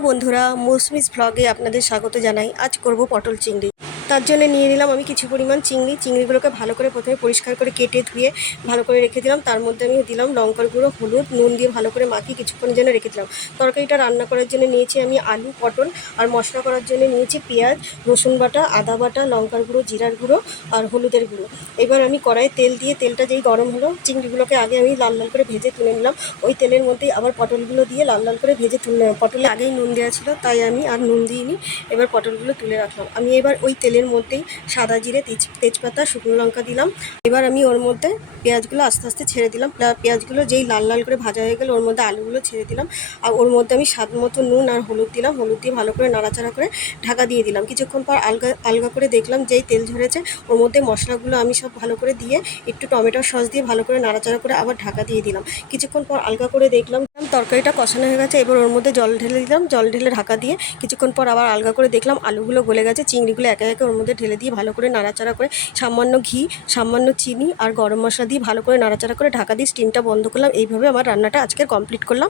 বন্ধুরা মৌসুমিস ভ্লগে আপনাদের স্বাগত জানাই। আজ করব পটল চিংড়ি। তার জন্য নিয়ে নিলাম আমি কিছু পরিমাণ চিংড়ি। চিংড়িগুলোকে ভালো করে প্রথমে পরিষ্কার করে কেটে ধুয়ে ভালো করে রেখে দিলাম। তার মধ্যে আমি দিলাম লঙ্কার গুঁড়ো, হলুদ, নুন দিয়ে ভালো করে মাখিয়ে কিছুক্ষণের জন্য রেখে দিলাম। তরকারিটা রান্না করার জন্য নিয়েছি আমি আলু, পটল আর মশলা করার জন্য নিয়েছি পেঁয়াজ, রসুন বাটা, আদা বাটা, লঙ্কার গুঁড়ো, জিরার গুঁড়ো আর হলুদের গুঁড়ো। এবার আমি কড়াই তেল দিয়ে তেলটা যেই গরম হলো, চিংড়িগুলোকে আগে আমি লাল লাল করে ভেজে তুলে নিলাম। ওই তেলের মধ্যেই আবার পটলগুলো দিয়ে লাল লাল করে ভেজে তুলে, পটলে আগেই নুন দেওয়া ছিল, তাই আমি আর নুন দিইনি। এবার পটলগুলো তুলে রাখলাম। আমি এবার ওই তেলের মধ্যেই সাদা জিরে, তেজ, তেজপাতা, শুকনো লঙ্কা দিলাম। এবার আমি ওর মধ্যে পেঁয়াজগুলো আস্তে আস্তে ছেড়ে দিলাম। পেঁয়াজগুলো যেই লাল লাল করে ভাজা হয়ে গেল, ওর মধ্যে আলুগুলো ছেড়ে দিলাম। আর ওর মধ্যে আমি স্বাদ মতো নুন আর হলুদ দিলাম। হলুদ দিয়ে ভালো করে নাড়াচাড়া করে ঢাকা দিয়ে দিলাম। কিছুক্ষণ পর আলগা আলগা করে দেখলাম যেই তেল ঝরেছে, ওর মধ্যে মশলাগুলো আমি সব ভালো করে দিয়ে একটু টমেটো সস দিয়ে ভালো করে নাড়াচাড়া করে আবার ঢাকা দিয়ে দিলাম। কিছুক্ষণ পর আলগা করে দেখলাম তরকারিটা কষানো হয়ে গেছে, এবার ওর মধ্যে জল ঢেলে দিলাম, জল ঢেলে ঢাকা দিয়ে কিছুক্ষণ পর আবার আলগা করে দেখলাম আলুগুলো গলে গেছে, চিংড়িগুলো একে একে ওর মধ্যে ঢেলে দিয়ে ভালো করে নাড়াচাড়া করে, সামান্য ঘি, সামান্য চিনি আর গরম মশলা দিয়ে ভালো করে নাড়াচাড়া করে ঢাকা দিয়ে স্টিমটা বন্ধ করলাম, এইভাবে আমার রান্নাটা আজকে কমপ্লিট করলাম।